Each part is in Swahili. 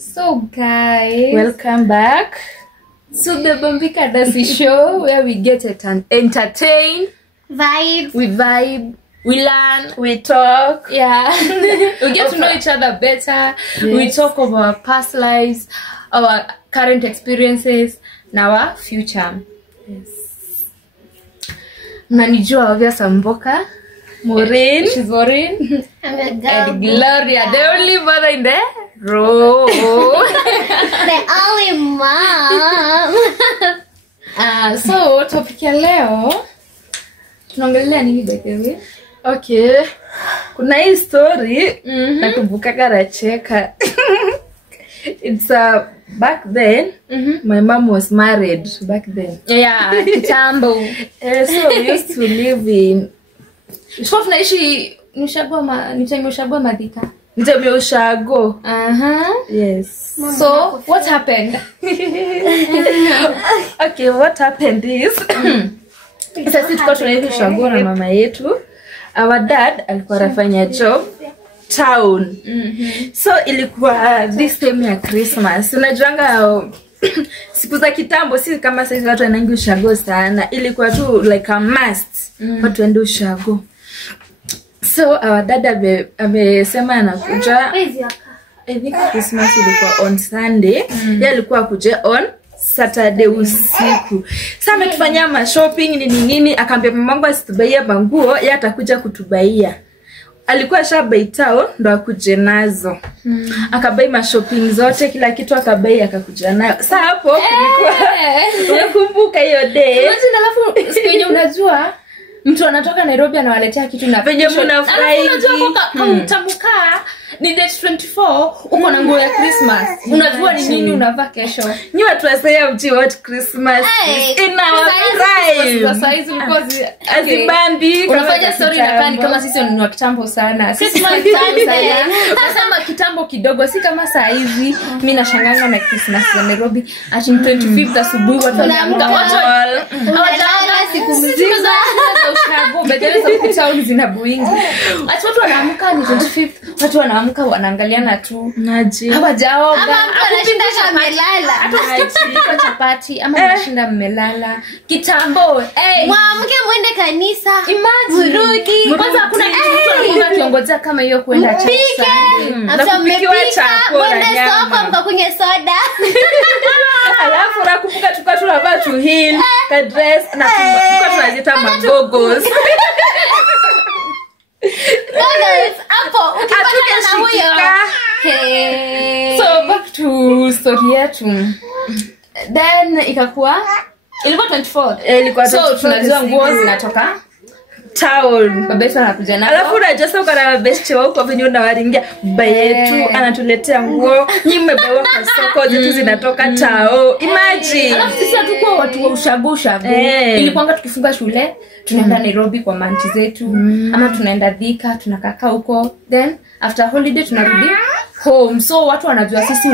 So guys, welcome back to the Bambika Dasi show, where we get entertained, we vibe, we learn, we talk, we get to know each other better. Yes. We talk about our past lives, our current experiences, and our future. yes. Mnanijua Ovia Samboka, Maureen, she's Maureen, And and Gloria, the only mother in the row. the only mom. So topic ya leo tunaongelea nini by the way? okay, kuna hii story nakumbuka karacheka. It's back then my mom was married back then. Yeah, kitambo. So we used to live in So tunaishi Ushago Madika. Niteme Ushago. Yes. So what happened? Okay, what happened is sasa tulikuwa tunaishi Ushago na mama yetu. Our dad alikuwa anafanya job town. So ilikuwa this time ya Christmas. Unajuanga siku za kitambo si kama sasa watu wanaingia Ushago sana. Ilikuwa tu like a must watu waende Ushago. So our dad amesema anakuja. I think Christmas ilikuwa on Sunday. Yeye alikuwa kuja on Saturday usiku. Sasa ametufanyia ma shopping nini akaambia mamangu asitubaia banguo, yeye atakuja kutubaia. Alikuwa shabai town ndo akuje nazo. Akabai ma shopping zote kila kitu akabai akakuja nayo. Sasa hapo kulikuwa unakumbuka hiyo day. Imagine alafu siku yenye unajua mtu anatoka Nairobi anawaletea kitu na venye mnafurahi. Kama mtambuka ni date 24 uko na nguo ya Christmas. Unajua ni nini unavaa kesho. Ni watu wasaya mji what Christmas is in our prime. Sasa hizi ulikuwa azibandi unafanya story na kama sisi ni wa kitambo sana. Sisi nasema kitambo kidogo si kama saa hizi. Mimi nashanganga na Christmas ya Nairobi ati 25th asubuhi watu wanaamka hawajalala siku mzima Ushago badala za kutown zinabuingi. Ati watu wanaamka ni 25th, watu wanaamka wanaangaliana tu. Naji. Hawajaoga. Ama mtu anashinda amelala. Hata chapati ama anashinda mmelala. Kitambo, Mwamke mwende kanisa. Imagine. Mrudi. Kwanza hakuna mtu anakuwa akiongozea kama hiyo kwenda church. Hata mmepika, mwende soko mkakunywe soda. Alafu nakumbuka tulikuwa tunavaa tu heel, ka dress na tulikuwa tunajiita magogos. Goggles hapo ukipata na huyo. So back to story yetu. Then ikakuwa ilikuwa 24th. Ilikuwa so tunajua nguo zinatoka town. baba yetu anakuja nazo. Alafu unajua uko na best wako venye unawaringia baba yetu anatuletea nguo. Nyinyi mmebawa kwa soko zetu zinatoka tao. Imagine. Alafu sisi hatukuwa watu wa Ushago. Ilikuwa tukifunga shule tunaenda Nairobi kwa manti zetu ama tunaenda Thika tunakaa huko, then after holiday tunarudi home. So watu wanajua sisi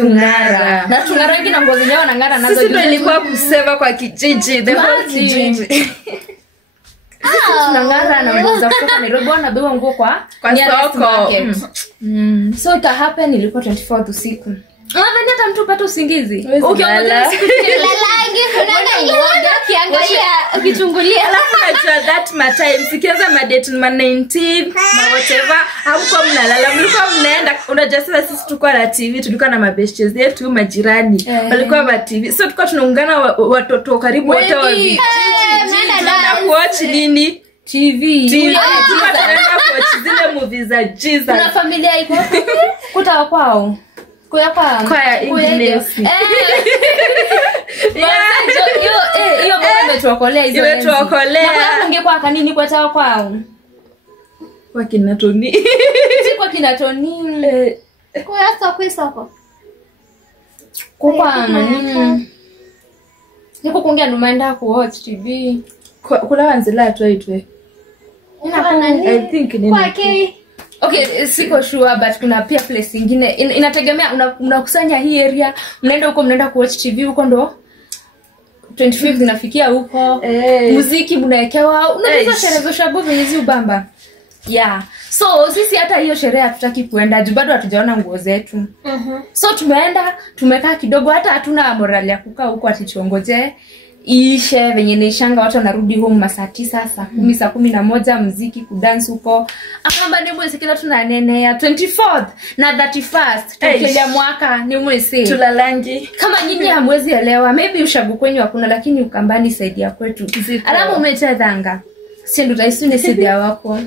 ungara na tungarangi na ngozi nyao na ngara nazo. Sisi ndio ilikuwa kuseva kwa kijiji, the whole kijiji. Tunangara na nguo za kutoka Nairobi na bewa nguo kwa soko. So it happened ilikuwa 24th usiku. Unadhani hata mtu pata usingizi? Ukiongea usiku Lalangi unaenda ngoja kiangalia ukichungulia. Alafu najua that time sikianza madate ma 19 ma whatever hamko mnalala, mlikuwa mnaenda. Unajua sasa sisi tulikuwa na TV, tulikuwa na mabeshes yetu majirani walikuwa na TV, so tulikuwa tunaungana watoto karibu wote wa vijiji na kuwatch nini TV. Tulikuwa tunaenda kuwatch zile movies za Jesus. Kuna familia iko kutoka kwao kwa English. Hiyo mama tuokolea hizo. Tuokolea. Na ungekuwa kanini kwa tao kwao? Kwa kinatoni. Si kwa kinatoni. Kwa soko. Kwa nini? Niko kuongea numaenda ku watch TV. Kula wanzila tu aitwe. I think ni kwa kei. Okay, siko sure but kuna pia place nyingine inategemea unakusanya hii area, mnaenda huko mnaenda ku watch TV huko ndo 25th inafikia huko. Muziki mnaekewa, unaweza sherehe za Ushago venye ubamba. Yeah. So sisi hata hiyo sherehe hatutaki kuenda juu bado hatujaona nguo zetu. So tumeenda, tumekaa kidogo, hata hatuna morali ya kukaa huko atichongoje ishe venye nishanga watu wanarudi home masaa 9 saa 10 saa 11 muziki kudance huko. Akamba ni mwezi kila tunanenea 24th na 31st tukilia mwaka ni mwezi tulalangi. Kama nyinyi hamwezi elewa, maybe ushago kwenyu hakuna, lakini Ukambani saidia kwetu. Alamu umetedhanga. Si ndo taisu ni saidia wako.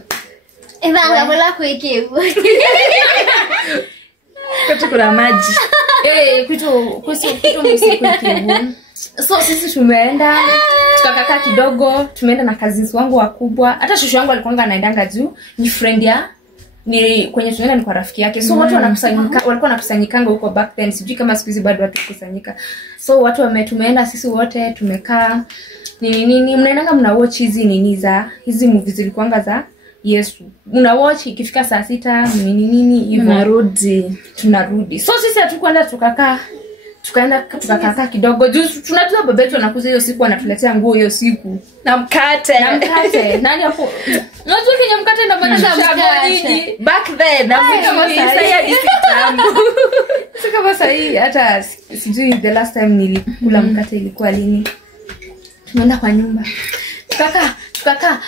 Ivanga bola kuikivu. Kwetu kuna maji. Kwetu msiku kuikivu. So sisi tumeenda tukakaa kidogo, tumeenda na cousins wangu wakubwa. Hata shushu wangu alikuwa anaendanga juu, ni friend ya ni kwenye tunaenda ni kwa rafiki yake. So watu wanakusanyika, walikuwa wanakusanyikanga huko back then. Sijui kama siku hizi bado watu kusanyika. So watu tumeenda sisi wote tumekaa nini mnaendanga mna watch hizi movies zilikuanga za Yesu. Mna watch ikifika saa 6 nini hivyo tunarudi. So sisi hatukwenda tukakaa kidogo juu tunajua baba yetu anakuja hiyo siku anatuletea nguo hiyo siku na mkate. Nani hapo unajua Kenya mkate na bado shamba nyingi back then na kama sasa si kama sasa hata sijui the last time nilikula mkate ilikuwa lini. Tumeenda kwa nyumba tukakaa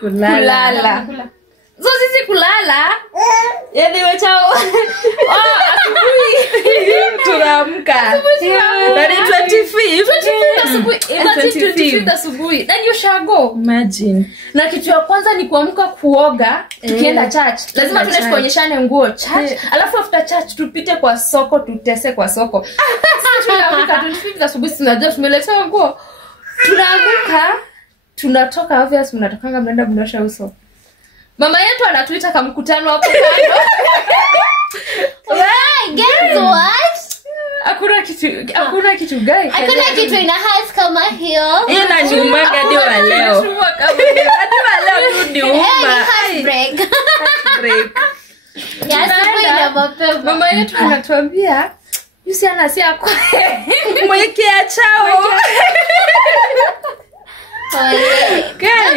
kulala. So sisi kulala yani wachao asubuhi tunaamka ndani 25th asubuhi ndani ushago. Imagine. Na kitu ya kwanza ni kuamka kuoga tukienda church. Lazima tuende tuonyeshane nguo church. Alafu after church tupite kwa soko tutese kwa soko. Tunaamka 25th asubuhi tunajua tumeletewa nguo. Tunaamka tunatoka obvious mnatokanga mnaenda mnaosha uso. Mama yetu anatuita kama mkutano hapo kando. Right, guess what? Hakuna kitu gani? Hakuna kitu ina house kama hiyo. Hiyo na nyuma hadi wa leo. Hadi wa leo tu ni uma. Break. Mama yetu anatuambia Yusi anasia kwa mwekea chao.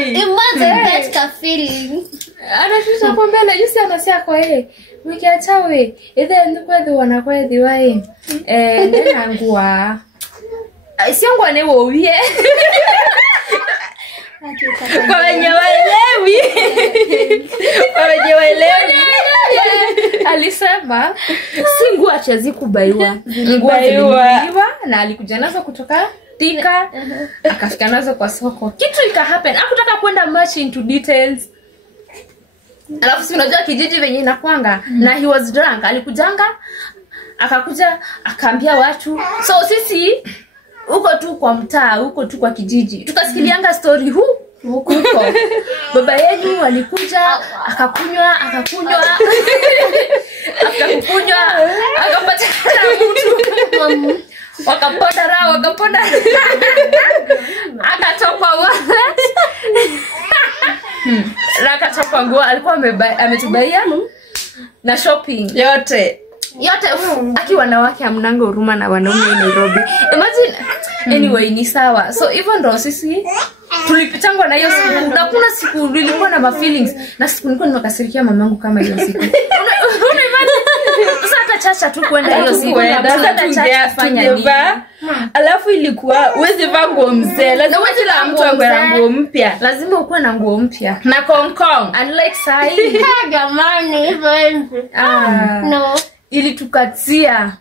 Imagine that feeling. Anatuita kwa mbele Yusi anasia kwa mwekea chao either ndikwethi wana kwethi wae nena ngua siongwa ne wowie kwa wenye waelewi alisema si nguo atiazi kubaiwa na alikuja nazo kutoka Thika akafika nazo kwa soko. Kitu ika happen hakutaka kwenda much into details. Alafu si unajua kijiji venye inakuanga na he was drunk. Alikujanga akakuja akaambia watu. So sisi huko tu kwa mtaa, huko tu kwa kijiji tukasikilianga story huko. Baba yenu alikuja akakunywa akakunywa akapata mtu wakaponda akatoka wallet na akatoka nguo alikuwa ametubaia na shopping yote aki wanawake hamnanga huruma na wanaume Nairobi. Imagine anyway ni sawa. So even ndo sisi tulipitangwa na hiyo siku. Na kuna siku nilikuwa na feelings na siku nilikuwa nimekasirikia mamangu kama hiyo siku. Sasa hata chacha tu kwenda hiyo siku hata chacha kufanya nini. Alafu ilikuwa uwezi vaa nguo mzee. Lazima kila mtu awe na nguo mpya. Lazima ukuwe na nguo mpya. Na Kong. Unlike sai. Jamani, no. Ilitukatia.